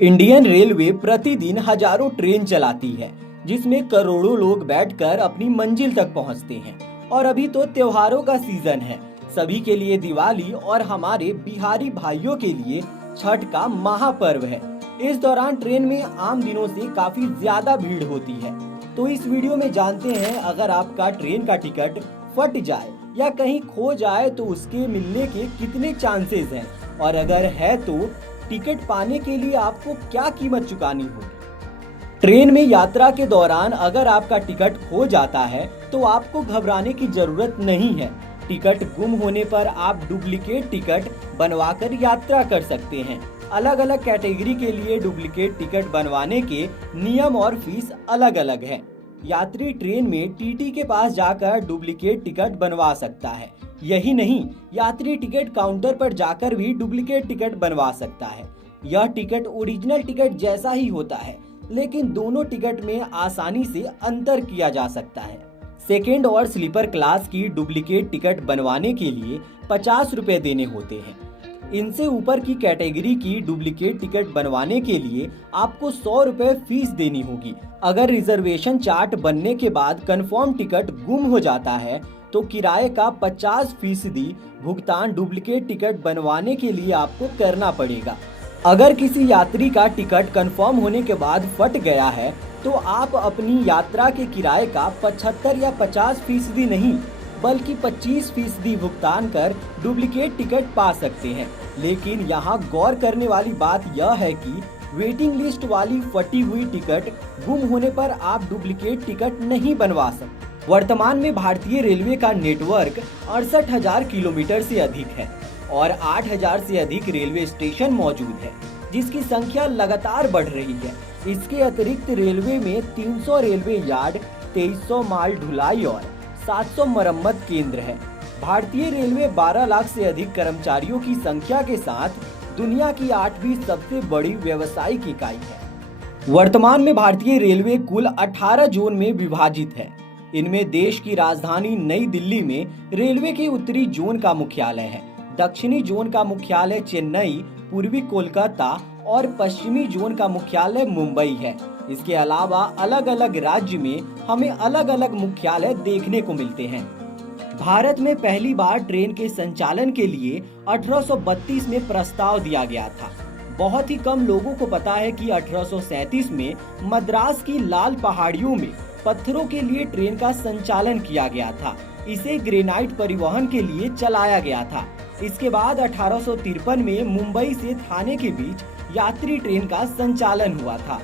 Indian railway प्रतिदिन हजारों train चलाती है, जिसमें करोड़ों लोग बैठकर अपनी मंजिल तक पहुंचते हैं। और अभी तो त्योहारों का सीजन है, सभी के लिए दिवाली और हमारे बिहारी भाइयों के लिए छठ का महापर्व है। इस दौरान ट्रेन में आम दिनों से काफी ज्यादा भीड़ होती है। तो इस वीडियो में जानते हैं, अगर आपका ट्रेन का टिकट फट जाए या कहीं खो जाए तो उसके मिलने के कितने चांसेस हैं, और अगर है तो टिकट पाने के लिए आपको क्या कीमत चुकानी होगी। ट्रेन में यात्रा के दौरान अगर आपका टिकट खो जाता है तो आपको घबराने की जरूरत नहीं है। टिकट गुम होने पर आप डुप्लीकेट टिकट बनवाकर यात्रा कर सकते हैं। अलग अलग कैटेगरी के लिए डुप्लीकेट टिकट बनवाने के नियम और फीस अलग अलग है। यात्री ट्रेन में टीटी के पास जाकर डुप्लीकेट टिकट बनवा सकता है। यही नहीं, यात्री टिकट काउंटर पर जाकर भी डुप्लीकेट टिकट बनवा सकता है। यह टिकट ओरिजिनल टिकट जैसा ही होता है, लेकिन दोनों टिकट में आसानी से अंतर किया जा सकता है। सेकेंड और स्लीपर क्लास की डुप्लीकेट टिकट बनवाने के लिए 50 रुपए देने होते हैं। इनसे ऊपर की कैटेगरी की डुप्लीकेट टिकट बनवाने के लिए आपको 100 रुपए फीस देनी होगी। अगर रिजर्वेशन चार्ट बनने के बाद कंफर्म टिकट गुम हो जाता है तो किराए का 50% भुगतान डुप्लीकेट टिकट बनवाने के लिए आपको करना पड़ेगा। अगर किसी यात्री का टिकट कंफर्म होने के बाद फट गया है तो आप अपनी यात्रा के किराए का 75 या 50% नहीं बल्कि 25% भुगतान कर डुप्लीकेट टिकट पा सकते हैं। लेकिन यहाँ गौर करने वाली बात यह है कि वेटिंग लिस्ट वाली फटी हुई टिकट गुम होने पर आप डुप्लीकेट टिकट नहीं बनवा सकते। वर्तमान में भारतीय रेलवे का नेटवर्क 68,000 किलोमीटर से अधिक है और 8,000 से अधिक रेलवे स्टेशन मौजूद है, जिसकी संख्या लगातार बढ़ रही है। इसके अतिरिक्त रेलवे में 300 रेलवे यार्ड, 2300 माल ढुलाई और 700 मरम्मत केंद्र है। भारतीय रेलवे 12 लाख से अधिक कर्मचारियों की संख्या के साथ दुनिया की 8वीं सबसे बड़ी व्यावसायिक इकाई है। वर्तमान में भारतीय रेलवे कुल 18 जोन में विभाजित है। इनमें देश की राजधानी नई दिल्ली में रेलवे के उत्तरी जोन का मुख्यालय है, दक्षिणी जोन का मुख्यालय चेन्नई, पूर्वी कोलकाता और पश्चिमी जोन का मुख्यालय मुंबई है। इसके अलावा अलग अलग राज्य में हमें अलग अलग मुख्यालय देखने को मिलते हैं। भारत में पहली बार ट्रेन के संचालन के लिए 1832 में प्रस्ताव दिया गया था। बहुत ही कम लोगों को पता है कि 1837 में मद्रास की लाल पहाड़ियों में पत्थरों के लिए ट्रेन का संचालन किया गया था। इसे ग्रेनाइट परिवहन के लिए चलाया गया था। इसके बाद 1853 में मुंबई से थाने के बीच यात्री ट्रेन का संचालन हुआ था।